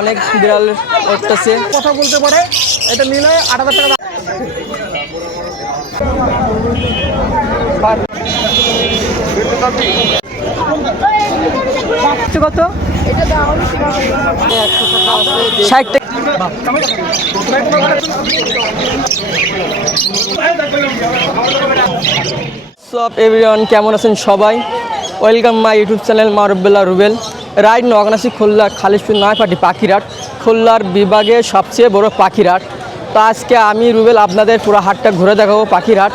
অনেক বিড়াল উঠতেছে, কথা বলতে পারে। এটা নিলে ৮,০০০ টাকা। কত? ৬০ টাকা। সব এভরিওয়ান, কেমন আছেন সবাই? Welcome my YouTube channel Marubullah Rubel. রাইড নগনাসি খুলনা খালিশপুর নয়পাটি পাখিরহাট, খুলনার বিভাগে সবচেয়ে বড় পাখিরহাট। তো আজকে আমি রুবেল আপনাদের পুরো হাটটা ঘুরে দেখাবো পাখিরহাট।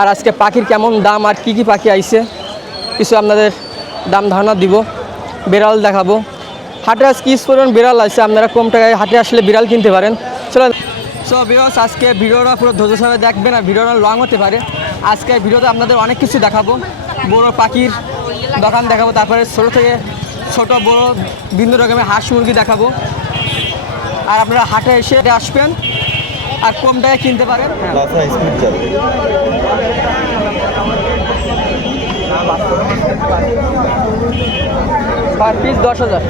আর আজকে পাখির কেমন দাম আর কি কি পাখি আইছে কিছু আপনাদের দাম ধারণা দিব। বিড়াল দেখাবো। হাটে আজকে পরিমাণ বিড়াল আছে, আপনারা কম টাকায় হাটে আসলে বিড়াল কিনতে পারেন। চলো সো ভিউয়ার্স, আজকে ভিডিওটা পুরো ধৈর্য সহকারে দেখবেন, আর ভিডিওটা লং হতে পারে। আজকে ভিডিওতে আপনাদের অনেক কিছু দেখাবো। বড় পাখির দোকান দেখাবো, তারপরে ছোটো থেকে ছোট বড় বিভিন্ন রকমের হাঁস মুরগি দেখাবো। আর আপনারা হাটে এসে আসবেন আর কম টাকায় কিনতে পারেন। Per piece 10,000।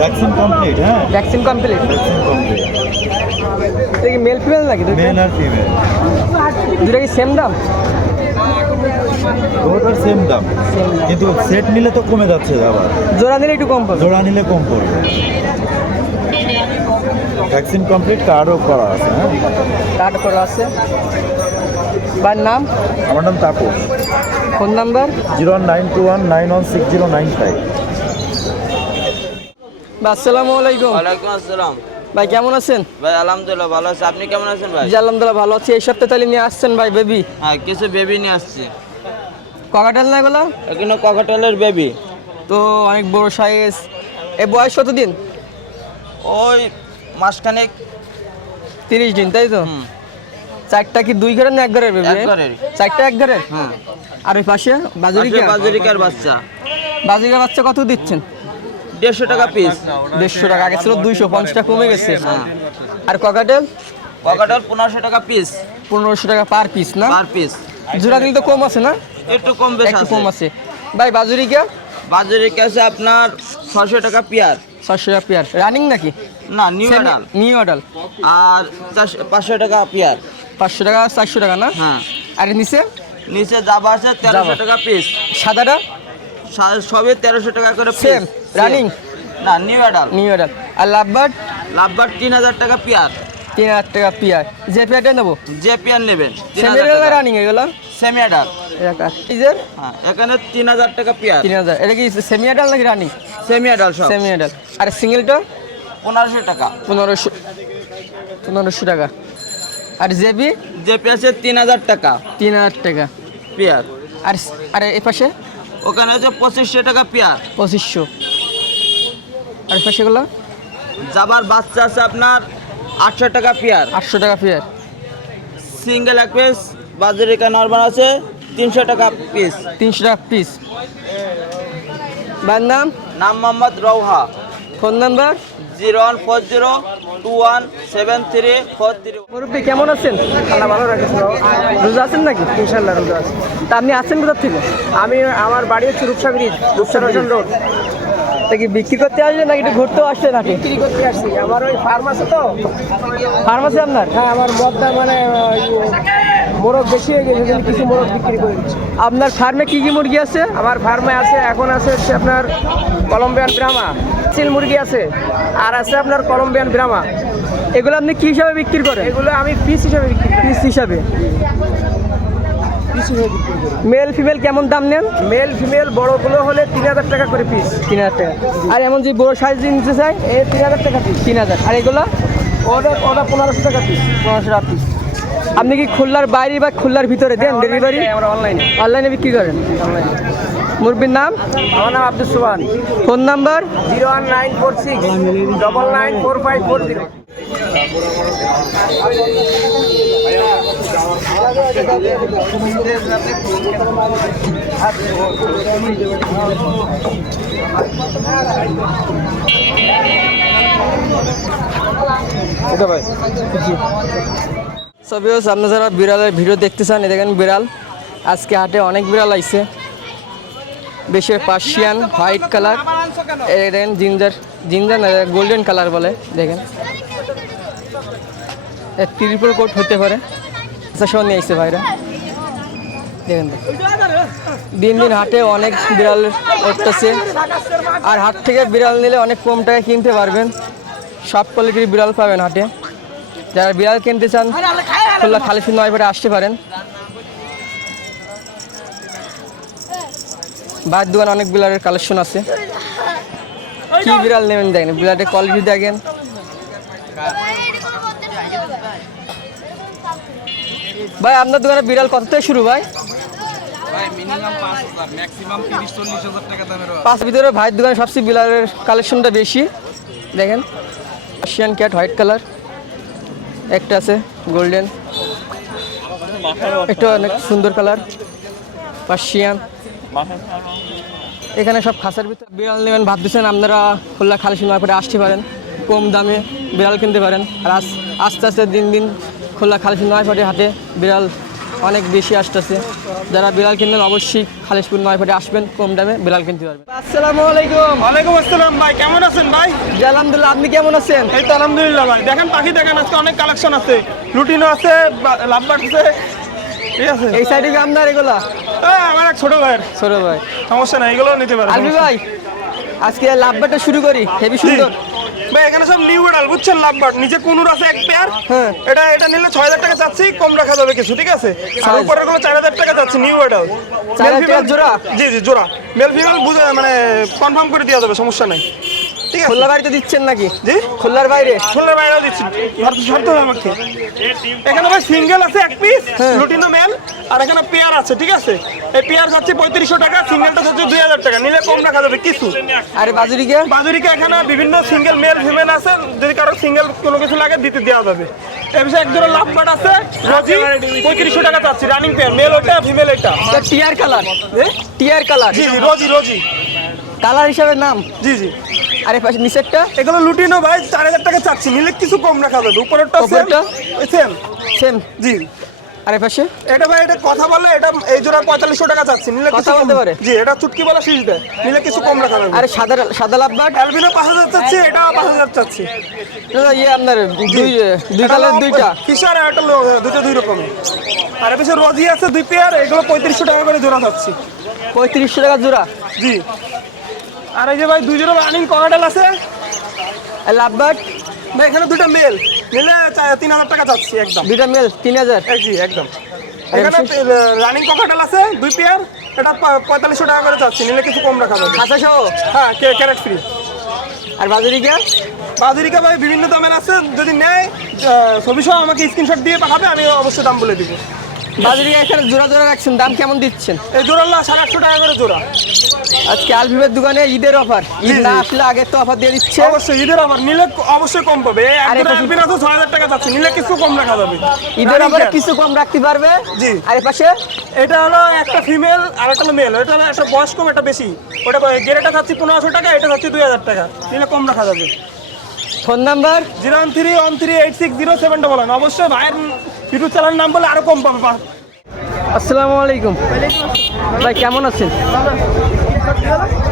Vaccine complete. হ্যাঁ, ভ্যাকসিন কমপ্লিট। এটা কি মেল ফিমেল নাকি? মেল আর ফিমেল দুটো কি সেম দাম? ওটার সেম দাম, কিন্তু সেট নিলে তো কমে যাচ্ছে। আবার জোড়া নিলে একটু কম পড়বে। জোড়া নিলে কম পড়বে। ভ্যাকসিন কমপ্লিট, কার্ডও করা আছে। হ্যাঁ, কার্ড করা আছে। বাবার নাম? আমার নাম তাপস। Phone number? 09219160995। আসসালামু আলাইকুম। ওয়ালাইকুম আসসালাম। ভাই কেমন আছেন? ভাই আলহামদুলিল্লাহ ভালো আছি, আপনি কেমন আছেন ভাই? জি আলহামদুলিল্লাহ ভালো আছি। এই সপ্তাহে তাহলে নিয়ে আসছেন ভাই বেবি? হ্যাঁ, কিছু বেবি নিয়ে আসছি। ককাটেল না এগুলো? এখানে ককাটেলের বেবি। তো অনেক বড় সাইজ। এ বয়স কত দিন? ওই মাসখানেক। 30 দিন, তাই তো? চারটা কি দুই ঘরের না এক ঘরের বেবি? এক ঘরের। চারটা এক ঘরের? হ্যাঁ। আর ওই পাশে বাজুরিকা? বাজুরিকার বাচ্চা। বাজুরিকার বাচ্চা কত দিচ্ছেন? 150 টাকা পিস। 150 টাকা, আগে ছিল 250 টাকা, কমে গেছে। আর ককাটেল? ককাটেল 1500 টাকা পিস। 1500 টাকা পার পিস না? Per piece. জোড়া দিলে তো কম আছে না? একটু কম বেশ একটু আছে। কম আছে। ভাই বাজুরিকা? বাজুরিকা আছে আপনার 600 টাকা পেয়ার। 600 টাকা পেয়ার। রানিং নাকি? না, নিউ অ্যাডাল। New adult. আর 500 টাকা পেয়ার। 500 টাকা 400 টাকা না? হ্যাঁ। আর নিচে? নিচে জাবা আছে 1300 টাকা পিস। সাদাটা? সবে 1300 টাকা করে পিস। Same running? না, নিউ অ্যাডাল। New adult. আর লাভবার্ড? লাভবার 3000 টাকা পেয়ার। 3000 টাকা পেয়ার। যে পেয়ারটা নেবো? যে পেয়ার নেবেন সেমি অ্যাডাল না রানিং এগুলো? Semi adult. এটা ইজের? হ্যাঁ, এখানে 3000 টাকা পেয়ার। 3000। এটা কি সেমি অ্যাডাল নাকি রানিং? সেমি অ্যাডাল সব। Semi adult. আর সিঙ্গেলটা? 1500 টাকা। 1500 টাকা। আর জেবি? জেপি আছে 3000 টাকা 3000 টাকা পেয়ার। আর আর এ পাশে? ওখানে আছে 2500 টাকা পেয়ার। 2500। আর এ পাশেগুলো? জাবার বাচ্চা আছে আপনার 800 টাকা পেয়ার। 800 টাকা পেয়ার। সিঙ্গেল এক পিস বাজারিকা নরমাল আছে 300 টাকা পিস। 300 টাকা পিস। ভাইয়ের নাম? নাম মোহাম্মদ রৌহা। Phone number? 01021734343। মুরব্বী কেমন আছেন? আল্লাহ ভালো রাখেছে। রোজা আছেন নাকি? ইনশাল্লাহ রোজা আছে। তা আপনি আসছেন কোথা থেকে? আমার বাড়ি হচ্ছে রূপসা ব্রিজ, রূপসা রোজন রোড। তা কি বিক্রি করতে আসলেন নাকি একটু ঘুরতেও আসলেন নাকি? বিক্রি করতে আসছি। আমার ওই ফার্ম আছে তো। ফার্মাসি আপনার? হ্যাঁ, আমার মদটা মানে মোরগ বেশি হয়ে গেছে, যদি কিছু মোরগ বিক্রি করে দিচ্ছি। আপনার ফার্মে কি কি মুরগি আছে? আমার ফার্মে আছে, এখন আছে হচ্ছে আপনার কলম্বিয়ান ব্রাহ্মা, চিল মুরগি আছে, আর আছে আপনার কলম্বিয়ান ব্রাহ্মা। এগুলো আপনি কি হিসাবে বিক্রি করেন? এগুলো আমি পিস হিসাবে বিক্রি করি। পিস হিসাবে? পিস হিসাবে বিক্রি করি। মেল ফিমেল কেমন দাম নেন? মেল ফিমেল বড়গুলো হলে 3000 টাকা করে পিস। 3000 টাকা। আর এমন যে বড় সাইজ নিতে চাই? এই 3000 টাকা পিস। 3000। আর এগুলো? ওটা 1500 টাকা পিস। 1500 টাকা পিস। আপনি কি খুলনার বাইরে বা খুলনার ভিতরে দেন ডেলিভারি? আমরা অনলাইনে অনলাইনে বিক্রি করেন? অনলাইনে। মুরব্বির নাম? আমার নাম আব্দুল সুবহান। Phone number? 01946994540। এটা ভাই জি। সব আপনারা যারা বিড়ালের ভিডিও দেখতে চান, দেখেন বিড়াল আজকে হাটে অনেক বিড়াল আইছে। বেশি পার্সিয়ান হোয়াইট কালার, দেখেন জিঞ্জার জিঞ্জার না গোল্ডেন কালার বলে, দেখেন ট্রিপল কোট হতে পারে। আচ্ছা সব নিয়ে আসছে ভাইরা, দেখেন দিন দিন হাটে অনেক বিড়াল উঠতেছে, আর হাট থেকে বিড়াল নিলে অনেক কম টাকায় কিনতে পারবেন, সব কোয়ালিটির বিড়াল পাবেন হাটে। যারা বিড়াল কিনতে চান খুলনা খালিশপুর 9 পাটে আসতে পারেন। বাইরের দোকানে অনেক বিড়ালের কালেকশন আছে, কি বিড়াল নেবেন দেখেন, বিড়ালের কোয়ালিটি দেখেন। ভাই আপনার দোকানে বিড়াল কত থেকে শুরু ভাই? পাঁচ ভিতরে ভাইয়ের দোকানে সবচেয়ে বিড়ালের কালেকশনটা বেশি, দেখেন পার্সিয়ান ক্যাট হোয়াইট কালার, একটা আছে গোল্ডেন, একটা অনেক সুন্দর কালার পার্সিয়ান। এখানে সব খাঁচার ভিতরে বিড়াল নেবেন ভাবতেছেন আপনারা খুলনা খালিশপুর 9 পাটে আসতে পারেন, কম দামে বিড়াল কিনতে পারেন। আর আস্তে আস্তে দিন দিন খুলনা খালিশপুর 9 পাটে হাটে বিড়াল অনেক বেশি আসতেছে। যারা বিড়াল কিনবেন অবশ্যই খালিশপুর 9 পাটে আসবেন, কম দামে বিড়াল কিনতে পারবেন। আসসালামু আলাইকুম। ওয়ালাইকুম আসসালাম ভাই, কেমন আছেন ভাই? জি আলহামদুলিল্লাহ, আপনি কেমন আছেন? এই তো আলহামদুলিল্লাহ ভাই। দেখেন পাখি দেখেন, আজকে অনেক কালেকশন আছে, লুটিনো আছে, লাভবার্ড আছে, ঠিক আছে। এই সাইডে কি আপনার এগুলা? আমার এক ছোট ভাইয়ের, ছোট ভাই সমস্যা নাই, এগুলো নিতে পারেন। আলবি ভাই আজকে লাভবারটা শুরু করি, হেভি সুন্দর ভাই। এখানে সব নিউ এডাল বুঝছেন, লাভবার্ড নিচে কোনুর আছে এক পেয়ার। হ্যাঁ। এটা নিলে 6000 টাকা চাচ্ছি, কম রাখা যাবে কিছু, ঠিক আছে। আর উপরের গুলো 4000 টাকা চাচ্ছি, নিউ এডাল। 4000 টাকা জোড়া? জি জি জোড়া, মেল ফিমেল বুঝে মানে কনফার্ম করে দেওয়া যাবে, সমস্যা নাই, ঠিক আছে। খুলনার বাড়িতে দিচ্ছেন নাকি? জি খুলনার বাইরে? খুলনার বাইরেও দিচ্ছি, শর্ত হবে আমাকে। এখানে ভাই সিঙ্গেল আছে এক পিস, লুটিনো মেল, আর এখানে পেয়ার আছে, ঠিক আছে। এই পেয়ার যাচ্ছে 3500 টাকা, সিঙ্গেলটা যাচ্ছে 2000 টাকা, নিলে কম রাখা যাবে কিছু। আরে বাজুরিকে? বাজুরিকে এখানে বিভিন্ন সিঙ্গেল মেল ফিমেল আছে, যদি কারো সিঙ্গেল কোনো কিছু লাগে দিতে দেওয়া যাবে। এর বিষয়ে একজোড়া লাভবার্ড আছে রোজি, 3500 টাকা চাচ্ছি, রানিং পেয়ার, মেল ওটা ফিমেল এটা। টিয়ার কালার? টিয়ার কালার? জি জি রোজি কালার হিসাবে নাম? জি জি। আরে পাশে নিচেরটা? এগুলো লুটিনো ভাই, 4000 টাকা চাচ্ছি, নিলে কিছু কম রাখা যাবে। উপরেরটা সেম সেম? জি। আরে পাশে এটা ভাই, এটা কথা বলে, এটা এই জোড়া 4500 টাকা চাচ্ছি, নিলে কথা কিছু বলতে পারে? জি, এটা চুটকি বলা শীষ দেয়, নিলে কিছু কম রাখা যাবে। আরে সাদা লাভবার্ড? অ্যালবিনো 5000 চাচ্ছি, এটা 5000 চাচ্ছি। ইয়ে আপনার দুই কালার, দুইটা ফিশার আর একটা দুটো দুই রকমের। আর এর পিছনে রোজি আছে 2 পেয়ার, এগুলো 3500 টাকা করে জোড়া চাচ্ছি। 3500 টাকা জোড়া? জি। আর এই যে ভাই 2 জোড়া রানিং ককাটেল আছে। লাভবার্ড ভাই এখানে 2টা মেল, নিলে 3000 টাকা চাচ্ছি একদম। 2টা মেল 3000? জি একদম। এখানে রানিং ককাটেল আছে 2 পেয়ার, এটা 4500 টাকা করে চাচ্ছি, নিলে কিছু কম রাখা যাবে। খাঁচা সহ? হ্যাঁ, ক্যারেট ফ্রি। আর বাজুরিকা? বাজুরিকা ভাই বিভিন্ন দামের আছে, যদি নেয় ছবি সহ আমাকে স্ক্রিনশট দিয়ে পাঠাবে, আমি অবশ্যই দাম বলে দিব। বাজুরিকা এখানে জোড়া রাখছেন, দাম কেমন দিচ্ছেন? এই জোড়া 850 টাকা করে জোড়া। আজকে আলভিবের দোকানে ঈদের অফার, ঈদ না আসলে আগে তো অফার দিয়ে দিচ্ছে। অবশ্যই ঈদের অফার, নিলে অবশ্যই কম পাবে। আরে একদিন আছে 6000 টাকা যাচ্ছে, নিলে কিছু কম রাখা যাবে। ঈদের অফারে কিছু কম রাখতে পারবে? জি। আর পাশে এটা হলো একটা ফিমেল আর একটা হলো মেল, এটা হলো একটা বয়স কম, এটা বেশি। ওটা গেরেটা চাচ্ছি 1500 টাকা, এটা চাচ্ছি 2000 টাকা, নিলে কম রাখা যাবে। Phone number? 01313860711। অবশ্যই ভাইয়ের ইউটিউব চ্যানেলের নাম বলে আরো কম পাবে। আসসালামু আলাইকুম ভাই, কেমন আছেন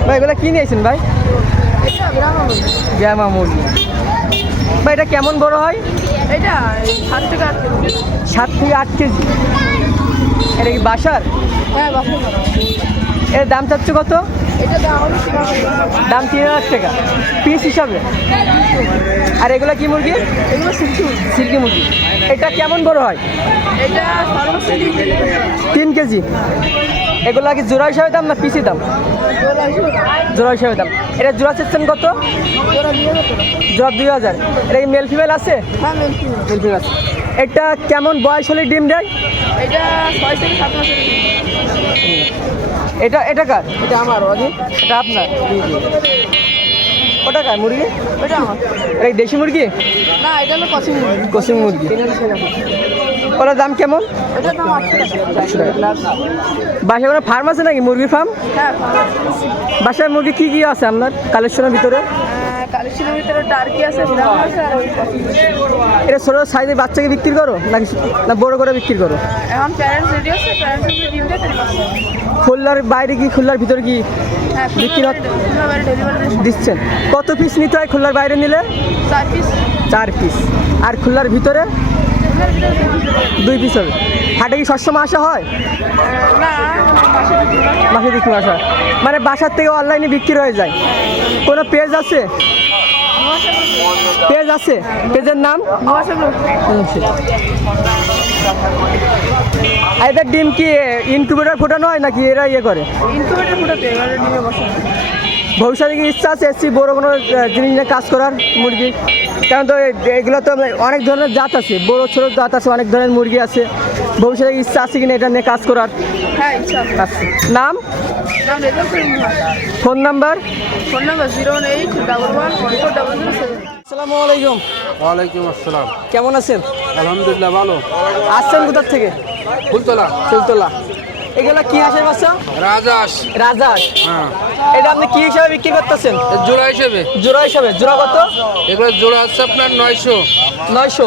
ভাই? এগুলো কি নিয়েছেন ভাই? গ্রামা মুরগি ভাই, এটা কেমন বড় হয়? এটা 7 থেকে 8 কেজি। 7 থেকে 8 কেজি? এটা কি বাসার? হ্যাঁ বাসা। এর দাম চাচ্ছে কত? এটা দাম হলো 3000 টাকা। দাম 3000 টাকা পিস হিসাবে? আর এগুলো কি মুরগি? এগুলো সিল্কি মুরগি। এটা কেমন বড় হয়? এটা সর্বোচ্চ 3 কেজি। এগুলা কি জোড়া হিসাবে দাম না পিসি দাম? জোড়া হিসাবে দাম। এটা জোড়া চাচ্ছেন কত? জোড়া 2000। এটা কি মেল ফিমেল আছে? হ্যাঁ মেল ফিমেল আছে। এটা কেমন বয়স হলে ডিম দেয়? এটা 6 থেকে 7 মাসের। এটা কার? এটা আমার অধিক। এটা আপনার? ওটা কার মুরগি? এটা আমার। এটা দেশি মুরগি? না এটা হলো কসিং মুরগি। কসিং মুরগি। ওটার দাম কেমন? এটার দাম 800 টাকা। বাসায় কোনো ফার্ম আছে নাকি, মুরগির ফার্ম? হ্যাঁ বাসায় মুরগি কি কি আছে আপনার কালেকশনের ভিতরে? কালেকশনের ভিতরে টার্কি আছে, ব্রাহ্মণ আছে আর ওই এটা ছোটো সাইজের বাচ্চাকে বিক্রি করো নাকি না বড় করে বিক্রি করো? এখন প্যারেন্টস রেডি আছে, প্যারেন্টস ডিম দিয়ে তৈরি করছে। খুলনার বাইরে কি খুলনার ভিতরে কি হ্যাঁ, বিক্রি হচ্ছে? খুলনা বাইরে ডেলিভারি দিচ্ছেন? কত পিস নিতে হয় খুলনার বাইরে নিলে? 4 পিস। 4 পিস। আর খুলনার ভিতরে খুলনার ভিতরে 2 পিস হবে। হাটে কি সবসময় আসা হয়? না, মাসে 2 বার। মাসে 2 পিস আসা হয়। মানে বাসার থেকে অনলাইনে বিক্রি হয়ে যায়? কোনো পেজ আছে? পেজ আছে? পেজের নাম? নোয়াশা গ্রুপ। আর এদের ডিম কি ইনকিউবেটর ফোটানো হয় নাকি এরা ইয়ে করে? ইনকিউবেটর ফুটাতে এবারে ডিমে বসে। ভবিষ্যতে কি ইচ্ছা আছে এসছি বড় কোনো জিনিস নিয়ে কাজ করার মুরগি? কারণ তো এগুলো তো অনেক ধরনের জাত আছে, বড় ছোটো জাত আছে, অনেক ধরনের মুরগি আছে। ভবিষ্যতে ইচ্ছা আছে কিনা এটা নিয়ে কাজ করার? হ্যাঁ, ইচ্ছা আছে। আছে। নাম নাম রেজাল্ট করিম ভাই। Phone number? Phone number 01811140007। আসসালামু আলাইকুম। ওয়ালাইকুম আসসালাম। কেমন আছেন? আলহামদুলিল্লাহ ভালো। আসছেন কোথার থেকে? ফুলতলা। ফুলতলা। এগুলো কি হাঁসের বাচ্চা? রাজহাঁস। রাজহাঁস। হ্যাঁ, এটা আপনি কি হিসাবে বিক্রি করতেছেন? এর জোড়া হিসেবে। জোড়া হিসাবে? জোড়া কত? এগুলো জোড়া হচ্ছে আপনার 900। 900।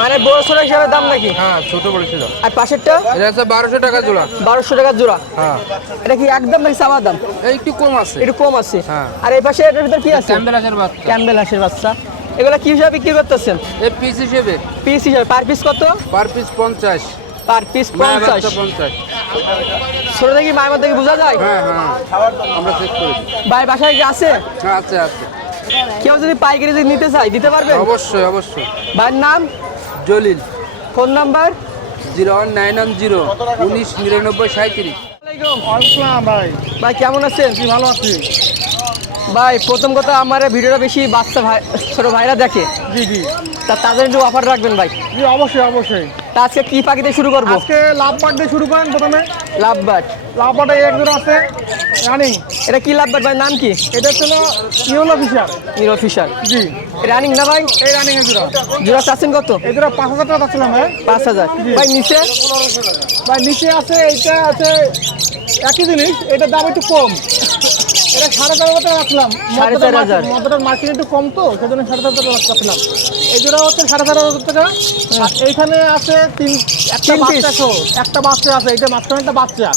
মানে বড় ছোট হিসাবে দাম নাকি? হ্যাঁ, ছোট বড় ছিল। আর পাশেরটা? এটা হচ্ছে 1200 টাকা জোড়া। 1200 টাকা জোড়া। হ্যাঁ, এটা কি একদম নাকি চাওয়া দাম? এই একটু কম আছে। একটু কম আছে। হ্যাঁ। আর এই পাশে এটার ভিতর কি আছে? ক্যাম্বেলাসের বাচ্চা। ক্যাম্বেল হাঁসের বাচ্চা। এগুলা কি হিসাবে বিক্রি করতেছেন? এই পিস হিসেবে। পিস হিসাবে? পার পিস কত? Per piece 50। পার পিস মায়ের 50। বাচ্চা 50। ছোট থেকে মায়ের মধ্যে বোঝা যায়? হ্যাঁ হ্যাঁ, আমরা চেক করেছি। ভাই বাসায় কি আছে? হ্যাঁ, আছে আছে। কেউ যদি পাইকারি যদি নিতে চায় দিতে পারবেন? অবশ্যই অবশ্যই। ভাইয়ের নাম? জলিল। Phone number? 01910 1999 37। আসসালাম ভাই। ভাই কেমন আছেন? ভালো আছি ভাই। প্রথম কথা আমার এই ভিডিওটা বেশি বাচ্চা ভাই ছোট ভাইরা দেখে। জি জি তা তাদের একটু অফার রাখবেন ভাই। জি, অবশ্যই অবশ্যই। তা আজকে কি পাখিতে শুরু করবো? আজকে লাভবার্ড দিয়ে শুরু করেন প্রথমে। লাভবার্ড। লাভবার্ডে এক জোড়া আছে রানিং। এটা কি লাভবার্ড ভাই? নাম কি? এটা ছিল ইউলো ফিশার। নিরো ফিশার। জি, রানিং না ভাই? এই রানিং এর জোড়া। জোড়া চাচ্ছেন কত? এই জোড়া 5000 টাকা ছিলাম ভাই। 5000। ভাই নিচে? ভাই নিচে আছে, এইটা আছে একই জিনিস, এটার দাম একটু কম। এটা 4500 টাকা রাখলাম। 4500। মদটার মার্কেট একটু কম তো, সেজন্য 4500 টাকা রাখলাম। এই জোড়া হচ্ছে 4500 টাকা। আর এইখানে আছে একটা তিন piece। বাচ্চা সহ, একটা বাচ্চা আছে, এটা মাঝখানে একটা বাচ্চা।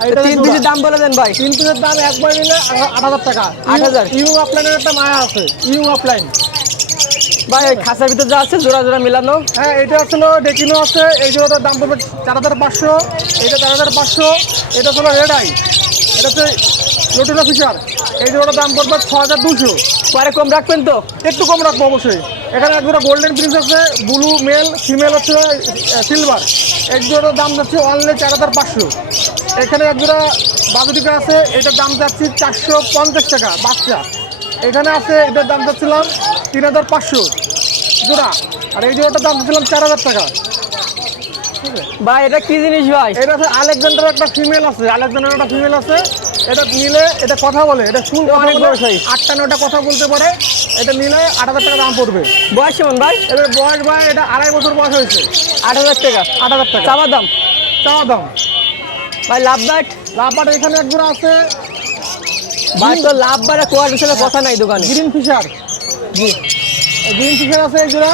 আর এটা 3 পিসের দাম বলে দেন ভাই। 3 পিসের দাম একবার নিলে 8000 টাকা। 8000। ইউ অফলাইনের একটা মায়া আছে, ইউ অফলাইন। ভাই ওই খাঁচার ভিতর যা আছে জোড়া জোড়া মিলানো? হ্যাঁ, এটা আসলে ডেকিনো আছে, এই জোড়াটার দাম পড়বে 4500। এটা 4500। এটা হলো রেড আই, এটা হচ্ছে লোটিনো ফিশার, এই জোড়াটার দাম পড়বে 6200। পরে কম রাখবেন তো? একটু কম রাখবো অবশ্যই। এখানে এক জোড়া গোল্ডেন প্রিন্স আছে, ব্লু মেল, ফিমেল হচ্ছে সিলভার। এক জোড়ার দাম যাচ্ছে অনলি 4500। এখানে এক জোড়া বাজুটিকা আছে, এটার দাম যাচ্ছে 450 টাকা বাচ্চা। এখানে আছে, এটার দাম যাচ্ছিলাম 3500 জোড়া। আর এই জোড়াটার দাম দিচ্ছিলাম 4000 টাকা। ভাই এটা কি জিনিস ভাই? এটা আছে আলেকজান্ডার একটা ফিমেল আছে, আলেকজান্ডার একটা ফিমেল আছে। এটা নিলে এটা কথা বলে, এটা শুন অনেক বড় size। 8টা 9টা কথা বলতে পারে। এটা নিলে 8000 টাকা দাম পড়বে। বয়স কেমন ভাই? এবার বয়স ভাই, এটা 2.5 বছর বয়স হয়েছে। 8000 টাকা। 8000 টাকা চাওয়া দাম? চাওয়া দাম। ভাই লাভবার্ড? লাভবার্ড এখানে এক জোড়া আছে, ভাই তো লাভবার্ড আর কোয়ার বিষয়ে কথা নাই দোকানে। Green fisher. জি, গ্রিন ফিশার আছে এই জোড়া।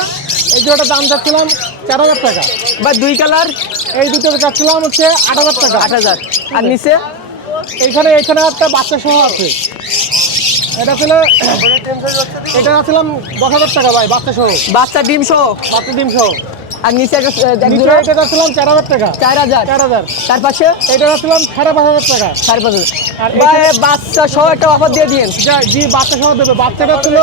এই জোড়াটার দাম চাচ্ছিলাম 4000 টাকা। ভাই 2 কালার? এই দুটো চাচ্ছিলাম হচ্ছে 8000 টাকা। 8000। আর নিচে? এখানে একটা বাচ্চা সহ আছে, এটা ছিল এটা ছিলাম 10000 টাকা ভাই, বাচ্চা সহ, বাচ্চা ডিম সহ? বাচ্চা ডিম সহ। আর নিচে এক নিচে জোড়া? এটা ছিলাম 4000 টাকা। 4000। 4000। তার পাশে? এটা ছিলাম 5500 টাকা। 5500। আর ভাই বাচ্চা সহ একটা অফার দিয়ে দিন। জি, বাচ্চা সহ দেবে। বাচ্চাটা ছিল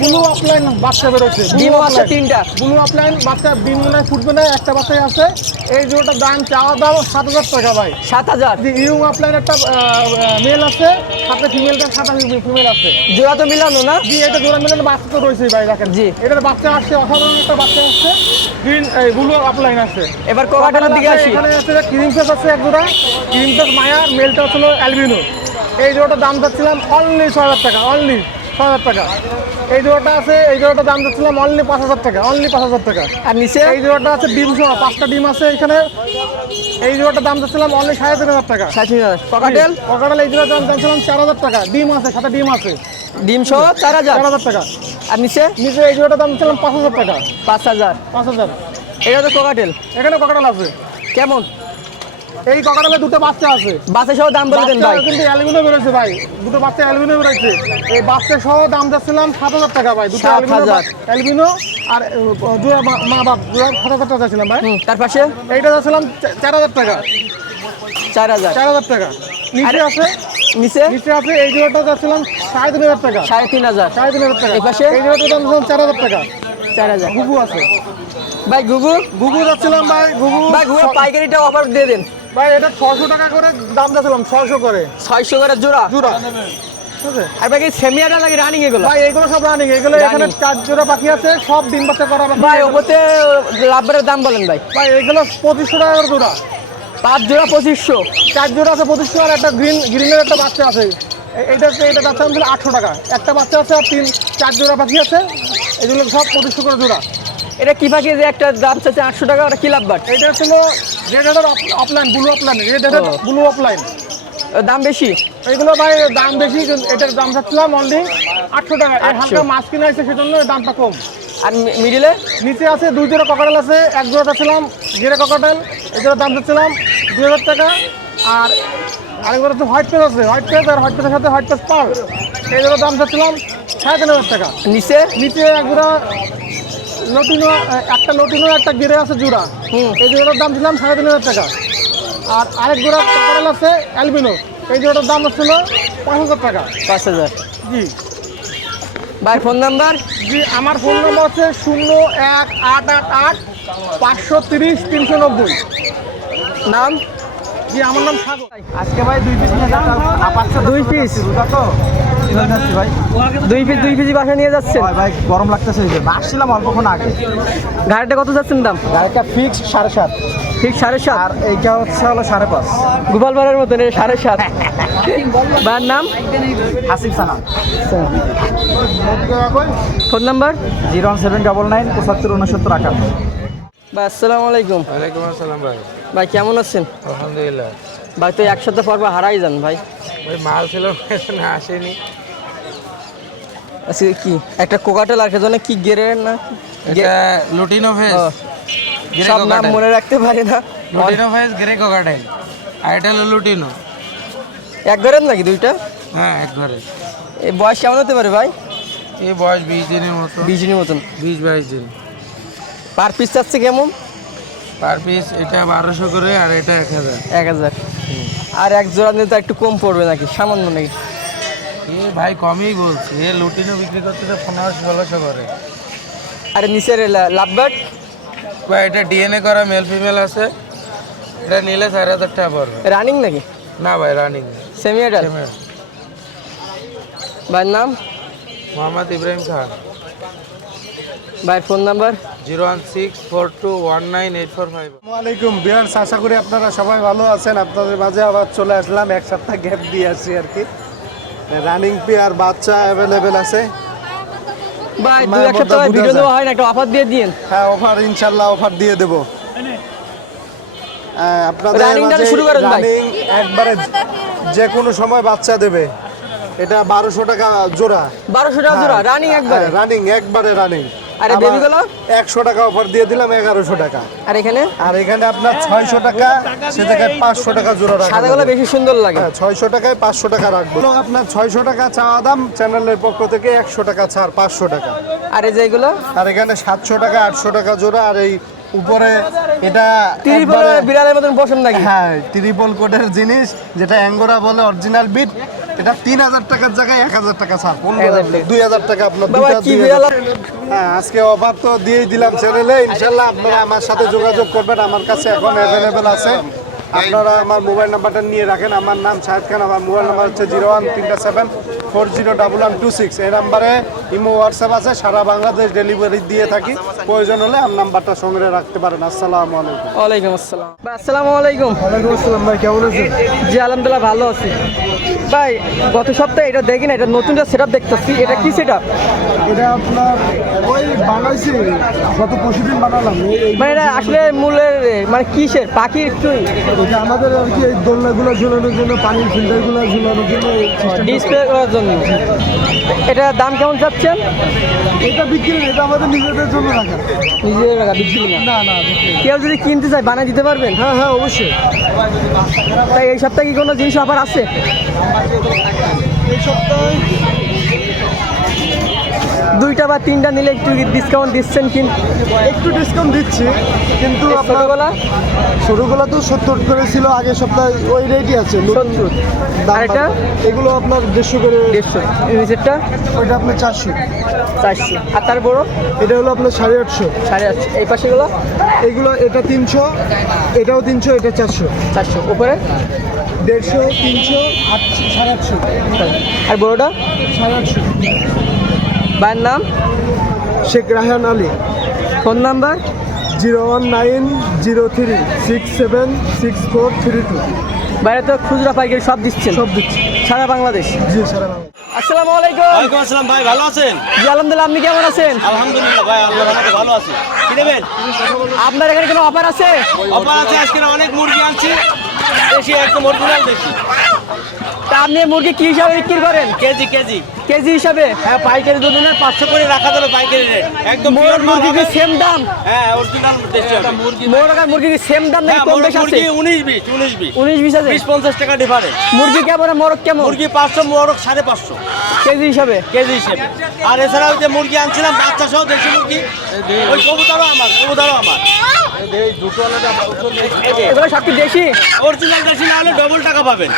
ব্লু অফলাইন বাচ্চা বেরোচ্ছে, ডিম আছে 3টা। ব্লু অফলাইন বাচ্চা, ডিম মনে হয় ফুটবে না, একটা বাচ্চাই আছে। এই জোড়াটার দাম চাওয়া দাম 7000 টাকা ভাই। 7000। জি, ইউ অফলাইন একটা মেল আছে, সাথে ফিমেলটা সাদা ফিমেল আছে। জোড়া তো মিলানো না? জি, এটা জোড়া মিলানো বাচ্চা তো রয়েছে ভাই, দেখেন। জি। এটার বাচ্চা আসছে, অসাধারণ একটা বাচ্চা আসছে। গ্রিন ব্লু অফলাইন আছে। এবার কোকাটেলের দিকে আসি। এখানে আছে ক্রিম ফেস আছে এক জোড়া, ক্রিম ফেস মায়া, মেলটা ছিল অ্যালবিনো। এই জোড়াটার দাম যাচ্ছিলাম অনলি 6000 টাকা, অনলি 6000 টাকা। এই জোড়াটা আছে, এই জোড়াটার দাম যাচ্ছিলাম অনলি 5000 টাকা, অনলি 5000 টাকা। আর নিচে? এই জোড়াটা আছে ডিম সহ, 5টা ডিম আছে এখানে। এই জোড়াটার দাম যাচ্ছিলাম অনলি 3500 টাকা। 60,000। কোকাটেল? কোকাটেল এই জোড়াটার দাম যাচ্ছিলাম 4000 টাকা। ডিম আছে, সাথে ডিম আছে। ডিম সহ 4000 4000 টাকা। আর নিচে নিচে এই জোড়াটার দাম ছিলাম 5000 টাকা। 5000। 5000। এটা তো কোকাটেল এখানে ককাটাল আছে। কেমন? এই ককাটালে দুটো বাচ্চা আছে। বাসে সহ দাম বলে দেন ভাই। বাচ্চা কিন্তু অ্যালবিনো বেরোচ্ছে ভাই, দুটো বাচ্চা অ্যালবিনো বেরোচ্ছে। এই বাচ্চা সহ দাম যাচ্ছিলাম 7000 টাকা ভাই, দুটো 7000 অ্যালবিনো আর জোড়া মা বাপ জোড়া 7000 টাকা ছিলাম ভাই। তার পাশে এইটা যাচ্ছিলাম 4000 টাকা। 4000। 4000 টাকা। নিচে আছে, নিচে নিচে আছে এই জোড়াটা যাচ্ছিলাম 3500 টাকা। 3500। 3500 টাকা। এই পাশে? এই জোড়াটার দাম ছিলাম 4000 টাকা। 4000। ঘুঘু আছে ভাই গুগু ঘুঘু যাচ্ছিলাম ভাই, ঘুঘু ভাই গুগু পাইকারিটা অফার দিয়ে দেন ভাই এটা 600 টাকা করে দাম যাচ্ছিলাম, 600 করে 600 করে জোড়া। জোড়া। ঠিক আছে আর ভাই সেমিয়াটা লাগে রানিং এগুলো ভাই, এগুলো সব রানিং। এগুলো এখানে Running। 4 জোড়া বাকি আছে, সব ডিম বাচ্চা করা বাকি। ভাই ওপরে লাভবারের দাম বলেন ভাই। ভাই এগুলো 2500 টাকা করে জোড়া। 5 জোড়া 2500। 4 জোড়া আছে 2500, আর একটা গ্রিনের একটা বাচ্চা আছে। এটা বাচ্চা ছিল 800 টাকা। একটা বাচ্চা আছে আর 4 জোড়া বাকি আছে। এগুলো সব 2500 করে জোড়া। এটা কি পাখি যে একটা দাম চাচ্ছে 800 টাকা, ওটা কি লাভবার? এটা ছিল রেড হেডের অফলাইন, ব্লু অফলাইন, রেড হেডের ও। Blue opaline. দাম বেশি। এগুলো ভাই দাম বেশি, কিন্তু এটার দাম চাচ্ছিলাম অনলি 800 টাকা। এই 800 হালকা মাছ কিনে আছে সেজন্য এর দামটা কম। আর মিডিলে নিচে আছে 2 জোড়া ককাটেল আছে। এক জোড়াটা ছিলাম গেরে ককাটেল, এই জোড়ার দাম চাচ্ছিলাম 2000 টাকা। আর আরেকবার হচ্ছে হোয়াইট পেজ আছে, হোয়াইট পেজ আর হোয়াইট পেজের সাথে হোয়াইট পেজ পার, এই জোড়ার দাম চাচ্ছিলাম 3500 টাকা। নিচে নিচে এক জোড়া লটিনো, একটা লটিনো একটা গেরে আছে জোড়া, এই জোড়াটার দাম ছিলাম 3500 টাকা। আর আরেক জোড়া ককাটেল আছে অ্যালবিনো, এই জোড়াটার দাম হচ্ছিল 5000 টাকা। 5000। জি ভাই ফোন নাম্বার? জি, আমার ফোন নাম্বার হচ্ছে 01888 530 390। নাম? জি, আমার নাম সাগর। আজকে ভাই 2 পিস নিয়ে যান। 2 পিস ভাই 2 পিস বাসা নিয়ে যাচ্ছেন? ভাই গরম লাগতেছে, আসছিলাম অল্পক্ষণ আগে। গাড়িটা কত যাচ্ছেন দাম? গাড়িটা ফিক্সড 7.5, ঠিক 7.5। আর এইটা হচ্ছে হলো 5.5। গোপালবাড়ির মতন 7.5। ভাইয়ের নাম? হাসিব সানা। Phone number? 01799 75 69 58। ভাই আসসালামু আলাইকুম। ওয়ালাইকুম আসসালাম ভাই। ভাই কেমন আছেন? আলহামদুলিল্লাহ। ভাই তো এক সপ্তাহ পর হারাই যান ভাই। ভাই মাল ছিল না, আসেনি। আজকে কি একটা কোকাটেল আর সেজন্য কি গেরের না এটা লুটিনো ফেস, ও, গ্রে সব নাম কোকাটেল। মনে রাখতে পারি না। লুটিনো ফেস গ্রে কোকাটেল, আর এটা হলো লুটিনো। এক ঘরের নাকি দুইটা? হ্যাঁ, একবারে। এই বয়স কেমন হতে পারে ভাই? এই বয়স 20 দিনের মতো, 20 দিনের মতন। 20-22 দিন। পার পিস চাচ্ছে কেমন? পার পিস এটা 1200 করে, আর এটা 1000। 1000। আর এক জোড়া নিলে তো একটু কম পড়বে নাকি, সামান্য নাকি? এ ভাই কমই বলছি, এ লুটিনো বিক্রি করতে তো 1500-1600 করে। আর নিচের লাভবার্ড? বা এটা ডিএনএ করা মেল ফিমেল আছে, এটা নিলে 4000 টাকা পড়বে। রানিং নাকি? না ভাই, রানিং। Semi adult. ভাইয়ের নাম? মোহাম্মদ ইব্রাহিম খান। ভাইয়ের ফোন নাম্বার? 01642198451। আসসালামাইকুম ভিউয়ার্স, আশা করি আপনারা সবাই ভালো আছেন। আপনাদের মাঝে আবার চলে আসলাম, এক সপ্তাহ গ্যাপ দিয়ে আসছি আর কি। রানিং পেয়ার বাচ্চা অ্যাভেলেবেল আছে। ভাই মায়ের 2-1 সপ্তাহ মধ্যে ভিডিও বুঝা দেওয়া হয় না, একটা অফার দিয়ে দিন। হ্যাঁ, অফার ইনশাল্লাহ অফার দিয়ে দেবো। আপনাদের রানিংটা মাঝে শুরু করেন ভাই। রানিং একবারে যে কোনো সময় বাচ্চা দেবে। এটা 1200 টাকা জোড়া। 1200 টাকা জোড়া রানিং একবারে? রানিং একবারে রানিং। আরে বেবিগুলো? 100 টাকা অফার দিয়ে দিলাম, 1100 টাকা। আর এখানে? আর এখানে আপনার 600 টাকা, সে জায়গায় 500 টাকা জোড়া রাখা সাদাগুলো যাবে। বেশি সুন্দর লাগে। হ্যাঁ, 600 টাকায় 500 টাকা রাখবো। আপনার 600 টাকা চাওয়া দাম, চ্যানেলের পক্ষ থেকে 100 টাকা ছাড়, 500 টাকা। আর এই যে এগুলো? আর এখানে 700 টাকা, 800 টাকা জোড়া। আর এই উপরে এটা ত্রিপল বিড়ালের মতন বসেন নাকি? হ্যাঁ, ট্রিপল কোটের জিনিস, যেটা অ্যাঙ্গোরা বলে, অরিজিনাল বিট। এটা 3000 টাকার জায়গায় 1000 টাকা ছাড়, 2000 টাকা আপনার বাবা দুইটা কি 2000 বিড়াল? হ্যাঁ, আজকে অফার তো দিয়েই দিলাম চ্যানেলে। ইনশাল্লাহ আপনারা আমার সাথে যোগাযোগ করবেন, আমার কাছে এখন অ্যাভেলেবেল আছে। আপনারা আমার মোবাইল নাম্বারটা নিয়ে রাখেন। আমার নাম শাহেদ খান, আমার মোবাইল নাম্বার হচ্ছে 0137401401126। এই নাম্বারে ইমো হোয়াটসঅ্যাপ আছে, সারা বাংলাদেশ ডেলিভারি দিয়ে থাকি। প্রয়োজন হলে আমার নাম্বারটা সঙ্গে রাখতে পারেন। আসসালামু আলাইকুম। ওয়ালাইকুম আসসালাম। ভাই আসসালামু আলাইকুম। ওয়ালাইকুম আসসালাম ভাই, কেমন আছেন? জি আলহামদুলিল্লাহ ভালো আছি। ভাই গত সপ্তাহে এটা দেখি না, এটা নতুন সেটআপ দেখতেছি, এটা কি সেটআপ? এটা আপনার ওই বানাইছি, গত 25 দিন বানালাম। মানে এটা আসলে মূলের মানে কিসের পাখির একটু এটা আমাদের আর কি এই দোলনাগুলো ঝুলানোর জন্য, পানির ফিল্টারগুলো ঝুলানোর জন্য ডিসপ্লে করার জন্য। এটার দাম কেমন চাচ্ছেন? এটা বিক্রি না, এটা আমাদের নিজেদের জন্য রাখা। নিজের টাকা বিক্রি না? না বিক্রি না। কেউ যদি কিনতে চায় বানিয়ে দিতে পারবেন? হ্যাঁ অবশ্যই। তাই এই সপ্তাহে কি কোনো জিনিস অফার আছে? এই সপ্তাহে দুইটা বা তিনটা নিলে একটু ডিসকাউন্ট দিচ্ছেন কিন্তু? একটু ডিসকাউন্ট দিচ্ছি, কিন্তু আপনার ছোটগুলা ছোটগুলো তো 70 করে ছিল আগের সপ্তাহে, ওই রেটই আছে। 70। দাম আর এটা? এগুলো আপনার 150 করে। 150। নিচেরটা ওইটা আপনার 400। 400। আর তার বড় এটা হলো আপনার 850। 850। এই পাশেগুলো এইগুলো এটা 300, এটাও 300, এটা 400। 400। উপরে 150, 300, 800, 850। আর বড়টা 850। ভাইয়ের নাম? শেখ রায়হান আলী। Phone number? 01903676432। বাইরে তো খুচরা পাইকারি সব দিচ্ছেন? সব দিচ্ছি। সারা বাংলাদেশ? জি সারা বাংলা। আসসালামু আলাইকুম। ওয়ালাইকুম আসসালাম ভাই, ভালো আছেন? জি আলহামদুলিল্লাহ, আপনি কেমন আছেন? আলহামদুলিল্লাহ ভাই, আল্লাহর রহমতে ভালো আছি। কি নেবেন? আপনার এখানে কোনো অফার আছে? অফার আছে, আজকে অনেক মুরগি আনছি, দেশি একদম অরিজিনাল দেশি। তা আপনি মুরগি কি হিসাবে বিক্রি করেন? KG KG. কেজি হিসাবে? হ্যাঁ, পাইকারি দুধ না 500 করে রাখা যাবে পাইকারি রেট, একদম মোর পিওর মাল মুরগি কি হবে। সেম দাম? হ্যাঁ, অরিজিনাল দেশি হবে। মোর আর মুরগি কি সেম দাম নাকি হ্যাঁ, কম মোরগ বেশি আছে? মুরগি 19-20 19-20 19-20 আছে? 20-50 টাকা ডিফারেন্স। মুরগি কেমন আর মোরগ কেমন? মুরগি 500, মোরগ 550 কেজি হিসাবে? কেজি হিসেবে। আর এছাড়াও যে মুরগি আনছিলাম বাচ্চা সহ দেশি মুরগি, ওই কবুতরও আমার। এগুলো সব কি দেশি? অরিজিনাল দেশি না হলে ডবল টাকা পাবেন।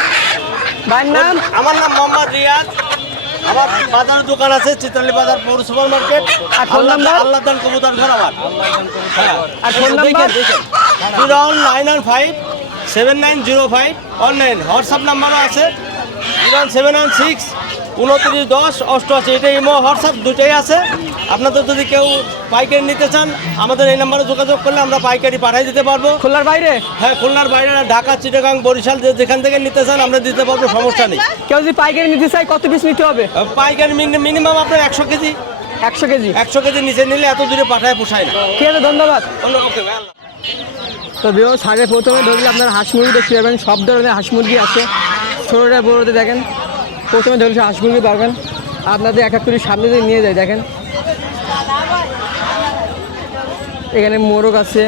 ভাইয়ের নাম? আমার নাম মোহাম্মদ রিয়াজ। আমার বাজারের দোকান আছে, চিত্রালী বাজার পৌর সুপার মার্কেট। আর ফোন নাম্বার? আল্লাহ দান কবুতর ঘর আমার। হ্যাঁ। আর ফোন নাম্বার? 01905790519। হোয়াটসঅ্যাপ নাম্বারও আছে 01716291088। এটা ইমো হোয়াটসঅ্যাপ দুটোই আছে। আপনাদের যদি কেউ পাইকারি নিতে চান আমাদের এই নাম্বারে যোগাযোগ করলে আমরা পাইকারি পাঠিয়ে দিতে পারবো। খুলনার বাইরে? হ্যাঁ, খুলনার বাইরে, ঢাকা, চিটাগাং, বরিশাল, যেখান থেকে নিতে চান আমরা দিতে পারবো, সমস্যা নেই। কেউ যদি পাইকারি নিতে চায় কত পিস নিতে হবে? পাইকারি মিনিমাম আপনার 100 কেজি। 100 কেজি? 100 কেজি নিচে নিলে এত দূরে পাঠায় পোষায় না। ঠিক আছে, ধন্যবাদ। ওকে ভাই। তো বিও সাড়ে প্রথমে ধরলে আপনার হাঁস মুরগি দেখতে পাবেন, সব ধরনের হাঁস মুরগি আছে, ছোটোটা বড়োতে দেখেন। প্রথমে ধরলে হাঁস মুরগি পাবেন, আপনাদের এক এক করে সামনে দিয়ে নিয়ে যায় দেখেন। এখানে মোরগ আছে,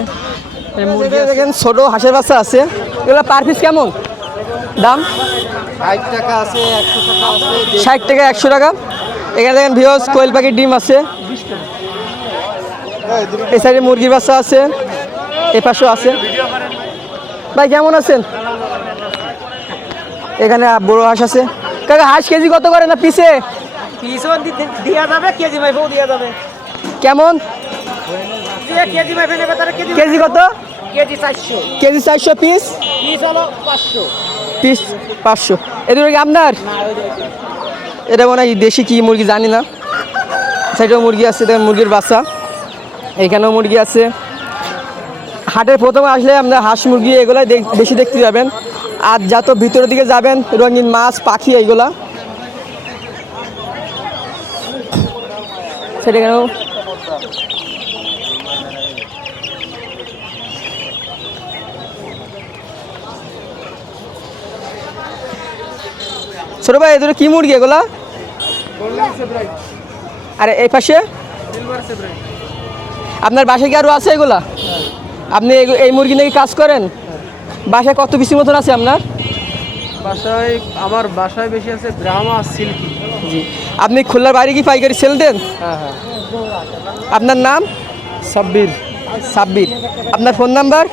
মুরগি দেখেন, ছোটো হাঁসের বাচ্চা আছে। এগুলো পার পিস কেমন দাম? 60 টাকা আছে, 100 টাকা আছে। 60 টাকা, 100 টাকা। এখানে দেখেন ভিওস কোয়েল পাখির ডিম আছে, এই সাইডে মুরগির বাচ্চা আছে, এ পাশেও আছে। ভাই কেমন আছেন? এখানে বড় হাঁস আছে। কাকা হাঁস কেজি কত করে না পিসে? পিসও দিয়া যাবে, কেজি মাইফেও দিয়া যাবে। কেমন যে কেজি মাইফে নেবে তারা কেজি কত? কেজি 400, কেজি 400, পিস পিস হলো 500। পিস 500। এগুলো কি আপনার? এটা মনে হয় দেশি কি মুরগি জানি না। সাইডেও মুরগি আছে, দেখেন মুরগির বাচ্চা, এখানেও মুরগি আছে। হাটের প্রথমে আসলে আপনার হাঁস মুরগি এগুলাই বেশি দেখতে যাবেন। আর যত ভিতরের দিকে যাবেন রঙিন মাছ, পাখি, এইগুলা সেটাখানেও। ছোট ভাই এদের কি মুরগি এগুলা? আরে এই পাশে আপনার বাসায় কি আরও আছে এগুলা? আপনি এই মুরগি নাকি কাজ করেন? বাসায় কত পিসের মতন আছে আপনার? বাসায় আমার বাসায় বেশি আছে ব্রাহ্মা, সিল্কি। জি। আপনি খুলনার বাইরে কি পাইকারি সেল দেন? হ্যাঁ হ্যাঁ। আপনার নাম? সাব্বির। সাব্বির। আপনার ফোন নাম্বার?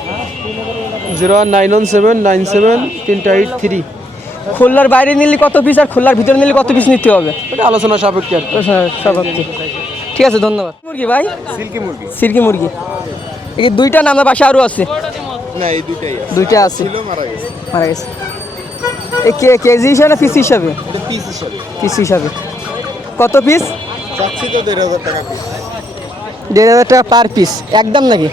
091797383। খুলনার বাইরে নিলে কত পিস আর খুলনার ভিতরে নিলে কত পিস নিতে হবে? এটা আলোচনা সাপেক্ষে আর কি। ঠিক আছে, ধন্যবাদ। মুরগি ভাই? সিল্কি মুরগি। সিল্কি মুরগি। এই দুইটা না আমার বাসায় আরও আছে? না, এই দুটাই আছে। দুইটা আছে, ছিল, মারা গেছে। মারা গেছে। এই কেজি হিসাবে না পিস হিসাবে? এটা পিস হিসাবে। পিস হিসাবে। কত পিস? যাচ্ছি তো 1500 টাকা পিস। 1500 টাকা পার পিস একদম নাকি?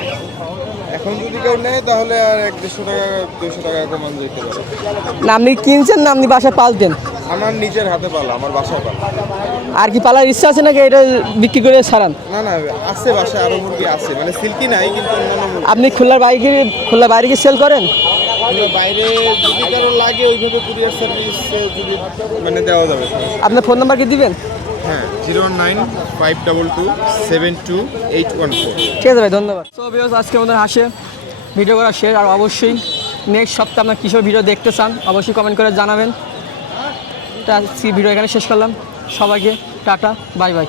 এখন যদি কেউ নেয় তাহলে আর 150 টাকা 200 টাকা কমান যেতে পারে। না আপনি কিনছেন না আপনি বাসায় পালতেন? আমার নিজের হাতে পালা, আমার বাসায় পালা। আর কি পালার ইচ্ছা আছে নাকি এটা বিক্রি করে ছাড়ান? না না, আছে বাসায় আরো মুরগি আছে, মানে সিল্কি নাই কিন্তু অন্যান্য মুরগি। আপনি খুলনার বাইরে কি সেল করেন? কিন্তু বাইরে যদি কারো লাগে ওইভাবে কুরিয়ার সার্ভিস যদি মানে দেওয়া যাবে। আপনার ফোন নাম্বার কি দিবেন? হ্যাঁ 01952272814। ঠিক আছে ভাই, ধন্যবাদ। তো ভিউয়ার্স, আজকে আমাদের হাসে ভিডিও করা শেষ। আর অবশ্যই নেক্সট সপ্তাহে আপনার কিসব ভিডিও দেখতে চান অবশ্যই কমেন্ট করে জানাবেন। তা ভিডিও এখানে শেষ করলাম। সবাইকে টাটা, বাই বাই।